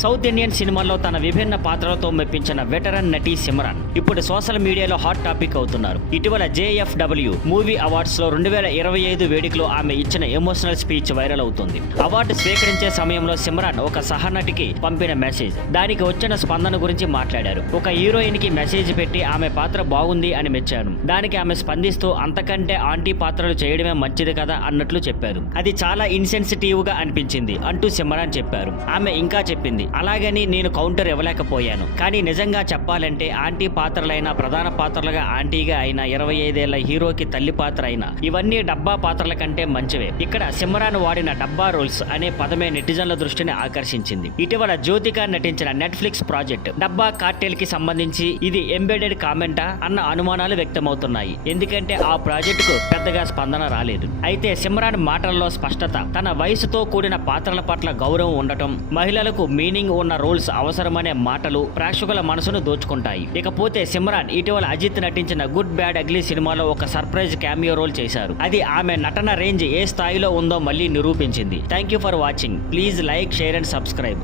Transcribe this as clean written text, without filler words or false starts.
South Indian సినిమాల్లో తన విభిన్న పాత్రలతో మెప్పించిన వెటరన్ నటి సిమ్రాన్ ఇప్పుడు సోషల్ మీడియాలో హాట్ టాపిక్ అవుతున్నారు. ఇటీవల JFW మూవీ అవార్డ్స్ లో 2025 వేడుకలో ఆమె ఇచ్చిన ఎమోషనల్ స్పీచ్ వైరల్ అవుతుంది. అవార్డు స్వీకరించే సమయంలో సిమ్రాన్ ఒక సహనటికి పంపిన మెసేజ్, దానికి వచ్చిన స్పందన గురించి మాట్లాడారు. ఒక హీరోయిన్ కి మెసేజ్ పెట్టి ఆమె పాత్ర బాగుంది అని మెచ్చాను. దానికి ఆమె స్పందిస్తూ అంతకంటే ఆంటీ పాత్రలు చేయడమే మంచిది కదా అన్నట్లు చెప్పారు. అది చాలా ఇన్సెన్సిటివ్ గా అనిపించింది అంటూ సిమ్రాన్ చెప్పారు. ఆమె ఇంకా చెప్పింది, అలాగని నేను కౌంటర్ ఇవ్వలేకపోయాను, కానీ నిజంగా చెప్పాలంటే ఆంటీ పాత్రలైనా, ప్రధాన పాత్రలుగా ఆంటీగా అయినా, 25 ఏళ్ల హీరోకి తల్లి పాత్ర అయినా ఇవన్నీ డబ్బా పాత్రల కంటే మంచివే. ఇక్కడ సిమ్రాన్ వాడిన డబ్బా రోల్స్ అనే పదమే నెటిజన్ల దృష్టిని ఆకర్షించింది. ఇటీవల జ్యోతిక నటించిన నెట్ఫ్లిక్స్ ప్రాజెక్ట్ డబ్బా కార్టెల్ కి సంబంధించి ఇది ఎంబెడెడ్ కామెంటా అన్న అనుమానాలు వ్యక్తమవుతున్నాయి. ఎందుకంటే ఆ ప్రాజెక్టుకు పెద్దగా స్పందన రాలేదు. అయితే సిమ్రాన్ మాటల్లో స్పష్టత, తన వయసుతో కూడిన పాత్రల పట్ల గౌరవం ఉండటం, మహిళలకు మీనింగ్ ఉన్న రోల్స్ అవసరమనే మాటలు ప్రేక్షకుల మనసును దోచుకుంటాయి. ఇకపోతే సిమ్రాన్ ఇటీవల అజిత్ నటించిన గుడ్ బ్యాడ్ అగ్లీ సినిమాలో ఒక సర్ప్రైజ్ క్యామియో రోల్ చేశారు. అది ఆమె నటన రేంజ్ ఏ స్థాయిలో ఉందో మళ్ళీ నిరూపించింది. Thank you for watching. Please like, share and subscribe.